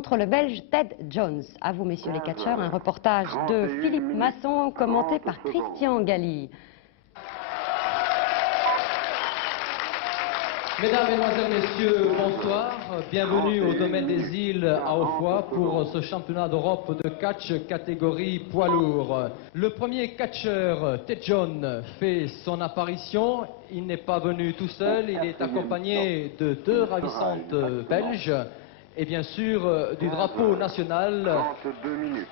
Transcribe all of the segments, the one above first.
contre le Belge Ted Jones. À vous, messieurs les catcheurs, un reportage de Philippe Masson, commenté par Christian Galli. Mesdames, Mesdemoiselles, Messieurs, bonsoir. Bienvenue au domaine des îles à Hautfoy pour ce championnat d'Europe de catch catégorie poids lourd. Le premier catcheur, Ted Jones, fait son apparition. Il n'est pas venu tout seul, il est accompagné de deux ravissantes Belges et bien sûr du drapeau national. 32 minutes.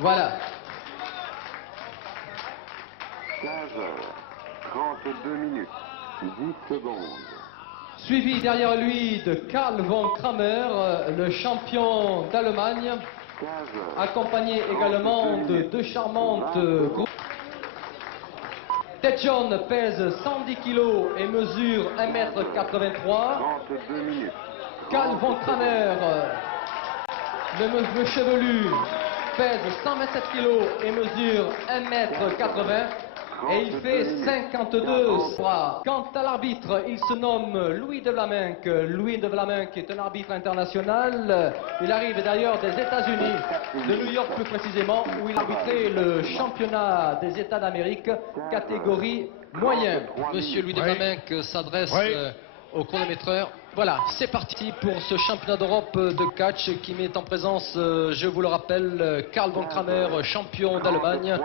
Voilà. 15h32 minutes, 10 secondes. Suivi derrière lui de Karl von Kramer, le champion d'Allemagne, 15h. accompagné également de deux charmantes groupes. Ted Jones pèse 110 kg et mesure 1,83 m. 32 minutes. Karl von Kramer, le monsieur chevelu, pèse 127 kg et mesure 1,80 m. Et il fait 52 bras. Quant à l'arbitre, il se nomme Louis de Vlaminck. Louis de Vlaminck est un arbitre international. Il arrive d'ailleurs des États-Unis, de New York plus précisément, où il arbitrait le championnat des États d'Amérique, catégorie moyen. Monsieur Louis de Vlaminck s'adresse au chronométreur. Voilà, c'est parti pour ce championnat d'Europe de catch qui met en présence, je vous le rappelle, Karl von Kramer, champion d'Allemagne,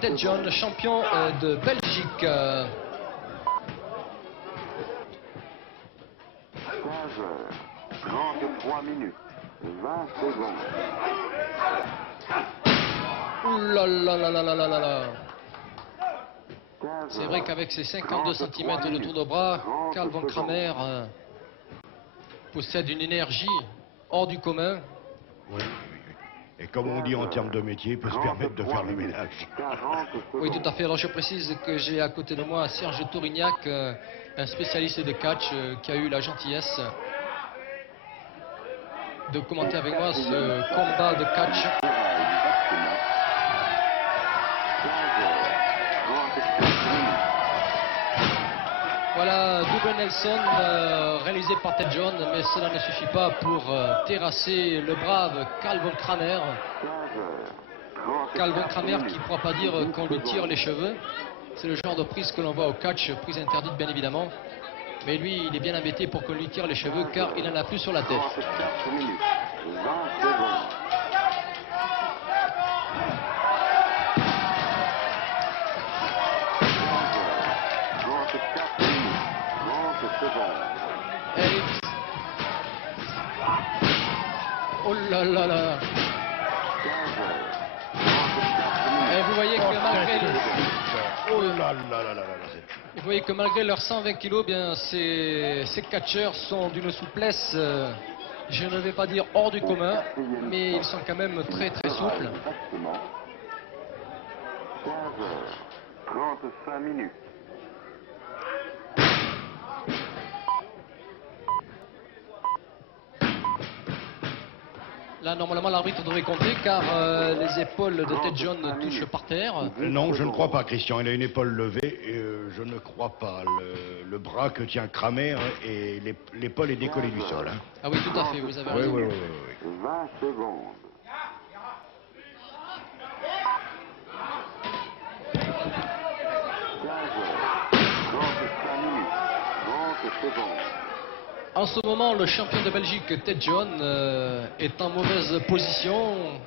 Ted Jones, champion de Belgique. 15h33 minutes, 20 secondes. Ouh là là là là là là là là. C'est vrai qu'avec ses 52 cm de tour de bras, Karl von Kramer possède une énergie hors du commun. Oui. Et comme on dit en termes de métier, il peut se permettre de faire le ménage. Oui, tout à fait. Alors je précise que j'ai à côté de moi Serge Tourignac, un spécialiste de catch qui a eu la gentillesse de commenter avec moi ce combat de catch. Voilà, double Nelson réalisé par Ted Jones, mais cela ne suffit pas pour terrasser le brave Karl von Kramer. Karl von Kramer qui ne pourra pas dire qu'on lui tire les cheveux. C'est le genre de prise que l'on voit au catch, prise interdite bien évidemment. Mais lui, il est bien embêté pour qu'on lui tire les cheveux car il n'en a plus sur la tête. 34 minutes, 20 secondes. Oh là là là. Et vous voyez que malgré vous voyez que malgré leurs 120 kilos, bien ces catcheurs sont d'une souplesse, je ne vais pas dire hors du commun, mais ils sont quand même très très souples. 15h35 minutes. Là, normalement, l'arbitre devrait compter car les épaules de Ted Jones touchent par terre. Non, je ne crois pas, Christian. Il a une épaule levée et je ne crois pas. Le bras que tient Kramer et l'épaule est décollée du sol. Hein. Ah oui, tout à fait, vous avez Oui, raison. oui, oui, oui. 20 secondes. En ce moment, le champion de Belgique, Ted Jones, est en mauvaise position.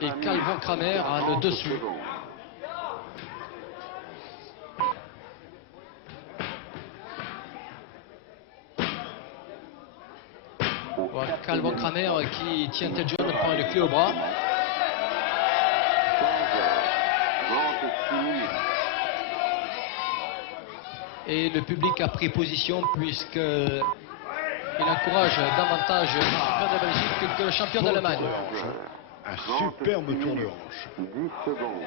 Et Karl von Kramer a le dessus. Voilà, Karl von Kramer qui tient Ted Jones, prend une clé au bras. Et le public a pris position puisqu'il encourage davantage le champion de Belgique que le champion d'Allemagne. Un superbe tour de hanche. 10 secondes.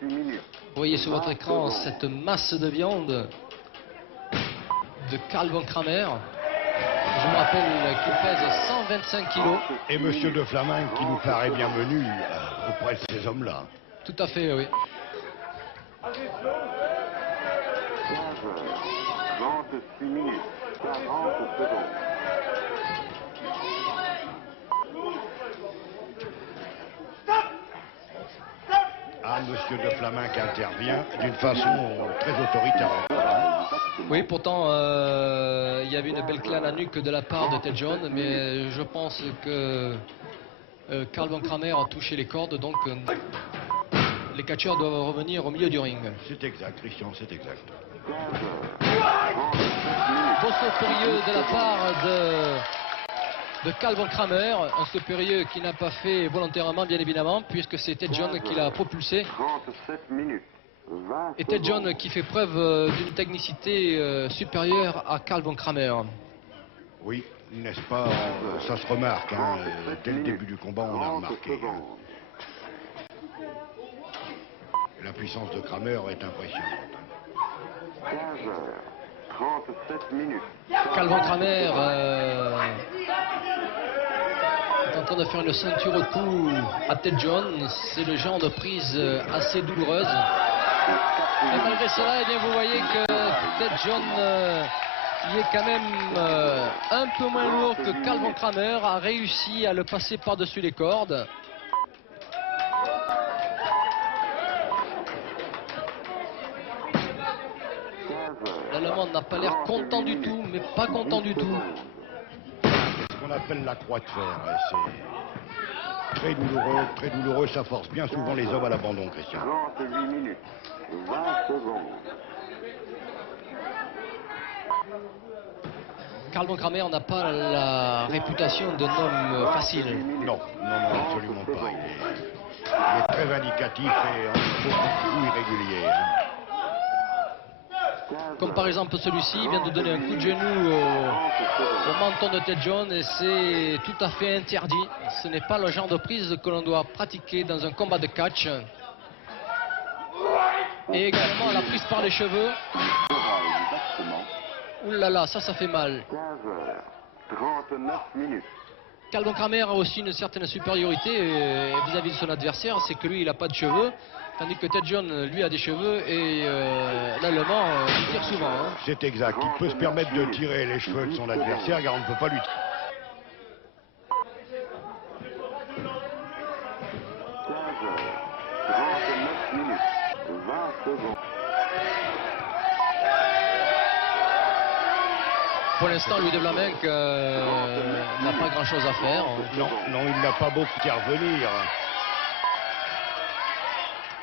Minutes. Vous voyez sur votre écran cette masse de viande de Karl von Kramer. Je me rappelle qu'il pèse 125 kilos. Et Monsieur de Flamingue, qui nous paraît bien menu auprès de ces hommes-là. Tout à fait, oui. 15 heures, 36 minutes, 40 secondes. Ah, Monsieur de Flamingue intervient d'une façon très autoritaire. Oui, pourtant, il y avait une belle clé à la nuque de la part de Ted John, mais je pense que Karl von Kramer a touché les cordes, donc les catcheurs doivent revenir au milieu du ring. C'est exact, Christian, c'est exact. Beau saut périlleux de la part de Karl von Kramer, un saut périlleux qui n'a pas fait volontairement, bien évidemment, puisque c'est Ted John qui l'a propulsé. 37 minutes, 20 Et Ted secondes. John qui fait preuve d'une technicité supérieure à Karl von Kramer. Oui, n'est-ce pas, ça se remarque, hein, dès le début du combat, on a 30 remarqué. secondes. La puissance de Kramer est impressionnante. 15 heures, 37 minutes. Karl von Kramer est en train de faire une ceinture au cou à Ted John. C'est le genre de prise assez douloureuse. Et malgré cela, eh bien, vous voyez que Ted John il est quand même un peu moins lourd que Karl von Kramer, a réussi à le passer par-dessus les cordes. L'Allemand n'a pas l'air content du tout, mais pas content du tout. C'est ce qu'on appelle la croix de fer. C'est très douloureux, ça force bien souvent les hommes à l'abandon, Christian. 38 minutes, 20 secondes. Karl von Kramer n'a pas la réputation d'un homme facile. Non, absolument pas. Il est très vindicatif et en beaucoup de coups irréguliers. Comme par exemple celui-ci, il vient de donner un coup de genou au menton de Ted John et c'est tout à fait interdit. Ce n'est pas le genre de prise que l'on doit pratiquer dans un combat de catch. Et également la prise par les cheveux. Ouh là là, ça fait mal. 15 heures, 39 minutes. Karl von Kramer a aussi une certaine supériorité vis-à-vis de son adversaire, c'est que lui il n'a pas de cheveux, tandis que Ted John lui a des cheveux et l'Allemand il tire souvent. Hein. C'est exact, il peut se permettre de tirer les cheveux de son adversaire car on ne peut pas lui tirer. 15 heures, 39 minutes, 20 secondes. Pour l'instant, Louis de Vlaminck n'a pas grand-chose à faire. Non, il n'a pas beaucoup à revenir.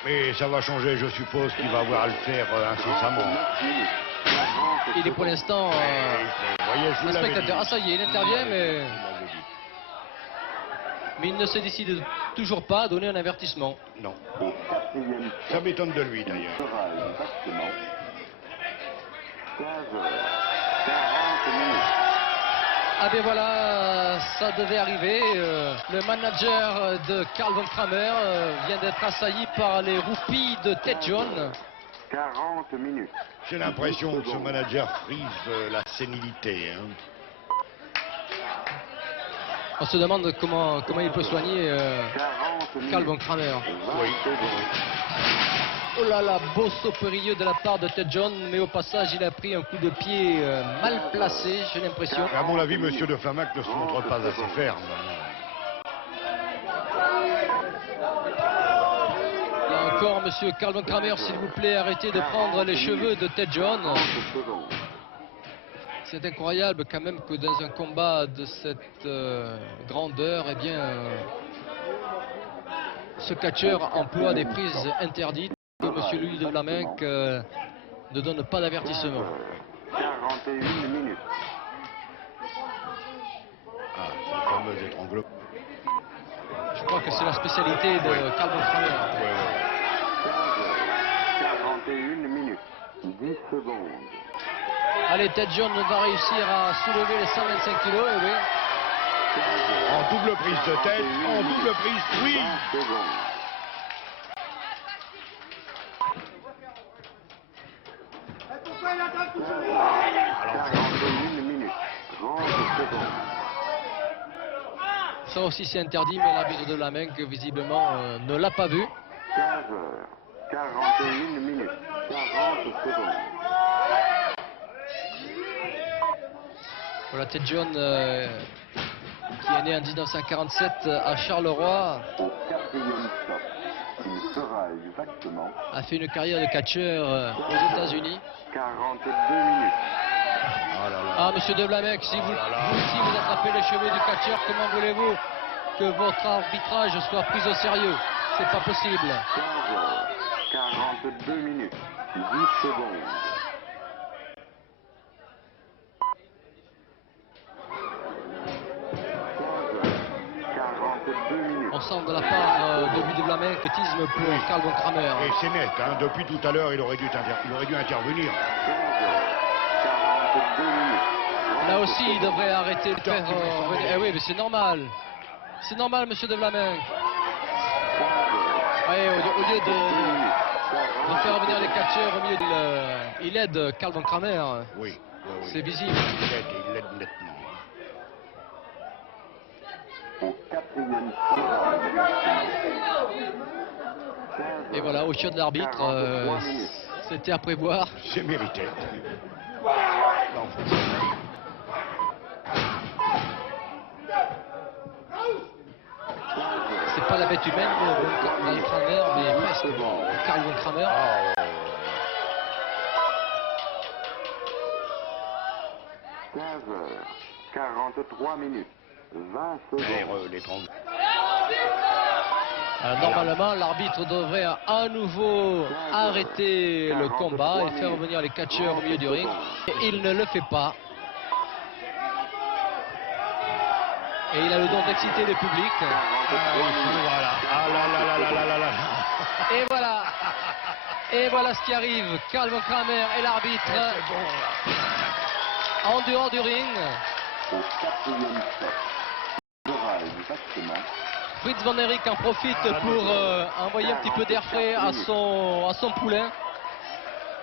Mais ça va changer, je suppose qu'il va avoir à le faire incessamment. Il est pour l'instant Voyez, je vous un l'avais dit. spectateur. Ah ça y est, il intervient, mais il ne se décide toujours pas à donner un avertissement. Non, Au quatrième ça m'étonne de lui d'ailleurs. sera exactement 15 heures, 40 minutes. Ah ben voilà, ça devait arriver. Le manager de Karl von Kramer vient d'être assailli par les roupies de Ted John. 40 minutes. J'ai l'impression que ce manager frise la sénilité. Hein. On se demande comment il peut soigner 40 minutes. Karl von Kramer. 20 secondes. Oh là là, beau saut périlleux de la part de Ted John, mais au passage il a pris un coup de pied mal placé, j'ai l'impression. À mon avis, Monsieur de Flamac ne se montre pas assez ferme. Là encore, monsieur Karl von Kramer, s'il vous plaît, arrêtez de prendre les cheveux de Ted John. 30 secondes. C'est incroyable quand même que dans un combat de cette grandeur, eh bien, ce catcheur emploie des prises interdites. Et monsieur Louis de Vlaminck ne donne pas d'avertissement. 41 minutes. Ah, cette fameuse étranglement. Je crois que c'est la spécialité de Karl von Kramer. 15 heures, 41 minutes. 10 secondes. Allez, Ted John va réussir à soulever les 125 kilos, et oui. En double prise de tête, en double prise, oui. 20 secondes. Alors, 41 minutes. 30 Ça aussi c'est interdit, mais l'arbitre de la main que visiblement ne l'a pas vu. 15h41 minutes, 40 secondes. Voilà Ted John qui est né en 1947 à Charleroi, Au quatrième stop, il sera exactement a fait une carrière de catcheur aux États-Unis. 42 minutes. Ah là là. Ah, monsieur De Blamec, si vous, Oh là là. vous aussi vous attrapez les cheveux du catcheur, comment voulez-vous que votre arbitrage soit pris au sérieux? C'est pas possible. 15h42 minutes, 10 secondes. 15h42 minutes. On sent de la part de Louis De Blamec tisme pour Carl von Kramer. Et c'est net, hein. Depuis tout à l'heure, il aurait dû intervenir. 15h42 minutes. Là aussi, il devrait arrêter de faire revenir. Eh oui, mais c'est normal. C'est normal, monsieur De Blamec. Ouais, au lieu de faire revenir les catcheurs, au milieu il aide Carl von Kramer. Oui, oui, oui. C'est visible. Il l'aide nettement. Au quatrième stop. Et voilà, au chien de l'arbitre, c'était à prévoir. C'est mérité. Non. C'est pas la bête humaine de Carl Kramer, mais presque. Carl von Kramer. Ah, 15h43 minutes, 20 secondes. les 30. Normalement, l'arbitre devrait à nouveau arrêter le combat et faire revenir les catcheurs au milieu du ring. Et il ne le fait pas. Et il a le don d'exciter le public. Voilà. Ah là là là là là là là. Et voilà. Et voilà ce qui arrive. Carl von Kramer et l'arbitre C'est bon, là. en dehors du ring. Au quatrième stop, il sera exactement Fritz von Erich en profite pour envoyer un petit peu d'air frais à son poulain.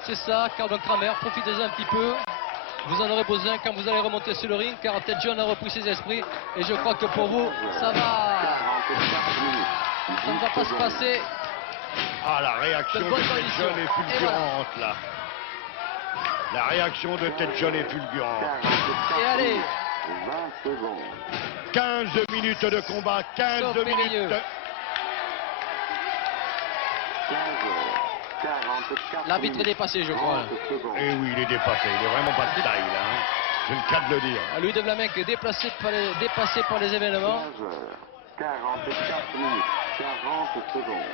C'est ça, Carl von Kramer, profitez-en un petit peu. Vous en aurez besoin quand vous allez remonter sur le ring, car Ted John a repris ses esprits. Et je crois que pour vous, ça ne va pas se passer. Ah, la réaction De de bonnes Ted conditions. John est Et fulgurante, là. La réaction de Ted John est fulgurante. Et allez, 20 secondes. 15 minutes de combat, 15 Sauf minutes. Périlleux. 15h44 l'arbitre est dépassé, je crois. 30 secondes. Et oui, il est dépassé, il est vraiment pas de taille, là. Hein. C'est le cas de le dire. Louis de Blamec est dépassé par les événements. 15h44 minutes, 40 secondes.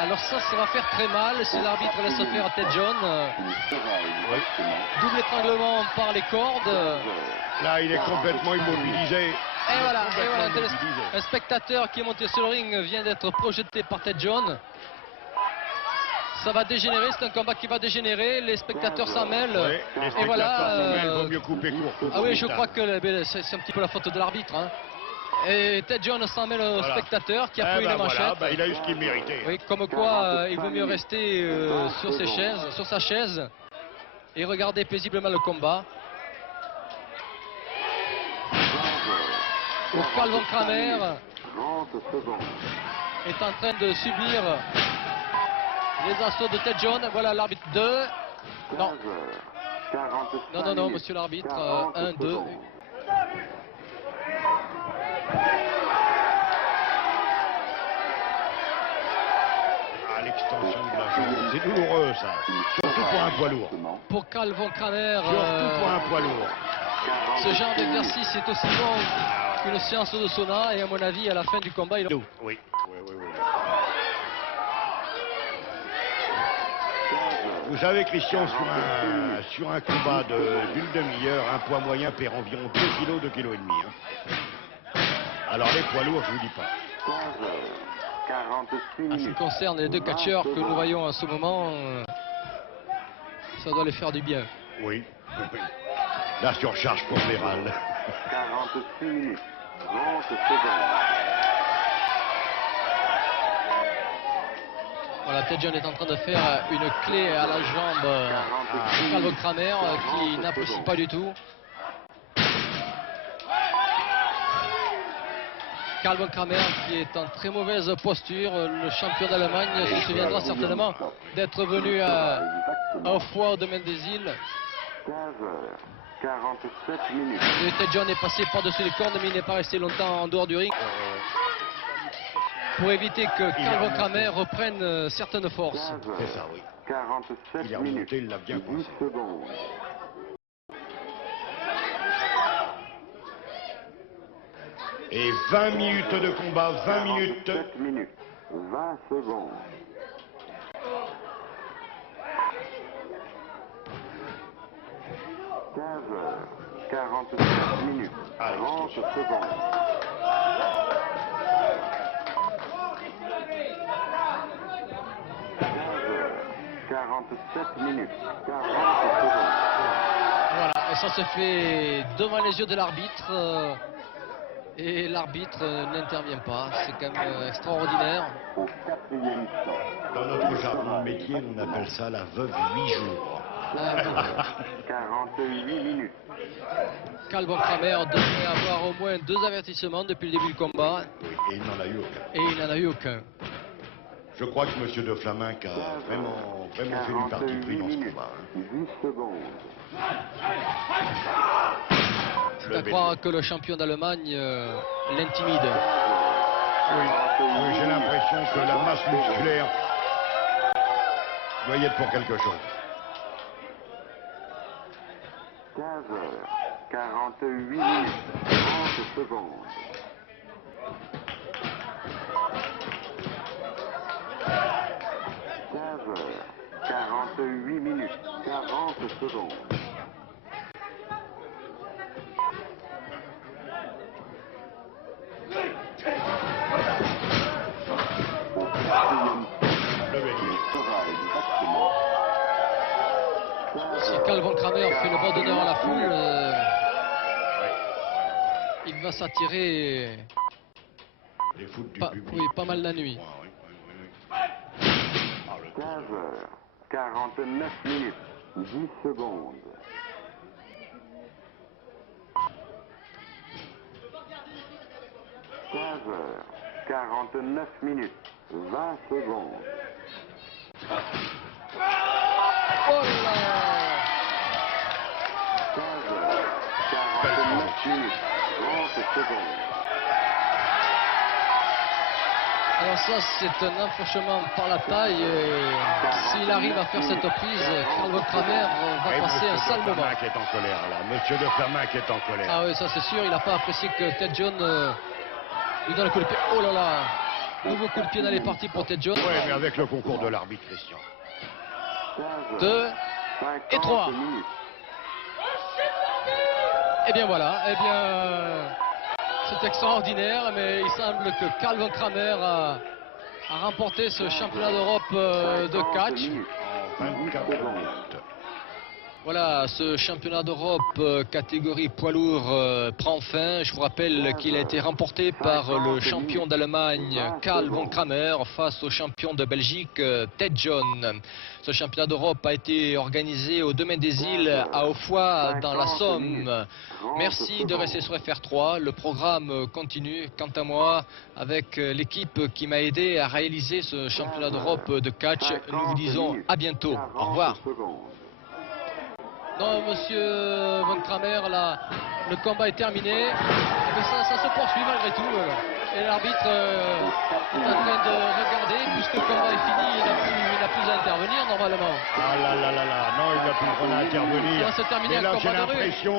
Alors ça va faire très mal si l'arbitre laisse faire à Ted John. Il sera exactement Double étranglement par les cordes. Là, il est complètement immobilisé. Et voilà, Complètement un immobilisé. un spectateur qui est monté sur le ring vient d'être projeté par Ted John. Ça va dégénérer, c'est un combat qui va dégénérer, les spectateurs s'en mêlent. Ouais, les Et spectateurs voilà. s'en mêlent, vaut mieux couper court. tout Ah oui, de je suite, crois hein. que c'est un petit peu la faute de l'arbitre. Hein. Et Ted John s'en mêle au Voilà. spectateur qui a Eh pris ben la voilà, manchette. bah, il a eu ce qu'il méritait. Oui, comme quoi il vaut mieux rester sur sa chaise et regarder paisiblement le combat. Où Carl von Kramer 30 secondes. est en train de subir les assauts de Ted John. Voilà l'arbitre 2. Non, 15h45 non, minutes, monsieur l'arbitre. 40 1, 2. secondes. À l'extension de la jambe. C'est douloureux, ça. Surtout pour un poids lourd. Pour Carl von Kramer, Surtout pour un poids lourd. ce genre d'exercice est aussi bon qu'une séance de sauna. Et à mon avis, à la fin du combat, il... Oui, oui, oui, oui. Vous savez, Christian, sur un combat d'une demi-heure, un poids moyen perd environ 2 kilos, 2 kilos et demi. Hein. Alors les poids lourds, je vous dis pas. 46 En ce qui minutes. concerne les deux catcheurs que nous voyons en ce moment, ça doit les faire du bien. Oui. La surcharge pondérale. 46 minutes. 30 secondes. Voilà, Ted John est en train de faire une clé à la jambe Karl von Kramer qui n'apprécie pas du tout. Karl von Kramer qui est en très mauvaise posture. Le champion d'Allemagne se souviendra certainement d'être venu à Foix au domaine des îles. 15h47 minutes. Et Ted John est passé par-dessus les cordes, mais il n'est pas resté longtemps en dehors du ring pour éviter que Karl von Kramer reprenne certaines forces. C'est ça, oui. 47 Il est minutes. remonté, il l'a bien 10 coincé. secondes. Et 20 minutes de combat, 20 minutes. 7 minutes. 20 secondes. 15h47 minutes. 30 secondes. 15h47 minutes. 40 secondes. Voilà, et ça se fait devant les yeux de l'arbitre. Et l'arbitre n'intervient pas. C'est quand même extraordinaire. Au 4e temps. Dans notre jargon de métier, on appelle ça la veuve 8 jours. 48 minutes. Karl von Kramer devrait avoir au moins 2 avertissements depuis le début du combat. Oui, et il n'en a eu aucun. Et il n'en a eu aucun. Je crois que M. de Flaminck a vraiment fait du parti pris dans ce combat. 10 secondes. C'est à croire que le champion d'Allemagne l'intimide. Oui, j'ai l'impression que la masse musculaire doit y être pour quelque chose. 15h48 minutes. 30 secondes. 15h48 minutes. 40 secondes. Au 4e Le bélier. sera exactement. Si Karl von Kramer fait le bord d'honneur à la foule, il va s'attirer Les foutes du pas, public. oui, pas mal la nuit. Oui, oui. Ah, le 15h49 minutes. 10 secondes. 15h49 minutes. 20 secondes. Oh là 15h49 minutes. 30 secondes. Alors ça, c'est un enfourchement par la taille. Et s'il arrive à faire cette prise, Karl von Kramer va passer un sale moment. Flaminck est en colère, là. Monsieur de Flaminck est en colère. Ah oui, ça c'est sûr, il n'a pas apprécié que Ted John lui donne le coup de pied. Oh là là, nouveau coup de pied dans les parties pour Ted John. Oui, mais avec le concours de l'arbitre, Christian. 2 et 3. 50 minutes. Et bien voilà, eh bien c'est extraordinaire, mais il semble que Karl von Kramer a remporté ce championnat d'Europe de 50 catch. minutes. En 24 minutes. Voilà, ce championnat d'Europe catégorie poids lourd prend fin. Je vous rappelle qu'il a été remporté par le champion d'Allemagne Karl von Kramer face au champion de Belgique Ted John. Ce championnat d'Europe a été organisé au domaine des îles à Foix dans la Somme. Merci de rester sur FR3. Le programme continue, quant à moi, avec l'équipe qui m'a aidé à réaliser ce championnat d'Europe de catch. Nous vous disons à bientôt. Au revoir. 40 secondes. Non, monsieur von Kramer, là, le combat est terminé. Mais ça se poursuit malgré tout. Et l'arbitre est en train de regarder. Puisque le combat est fini, il n'a plus à intervenir normalement. Ah là là là là, non, il n'a plus le droit d'intervenir. Ça va se terminer Mais un là, combat j'ai de rue. l'impression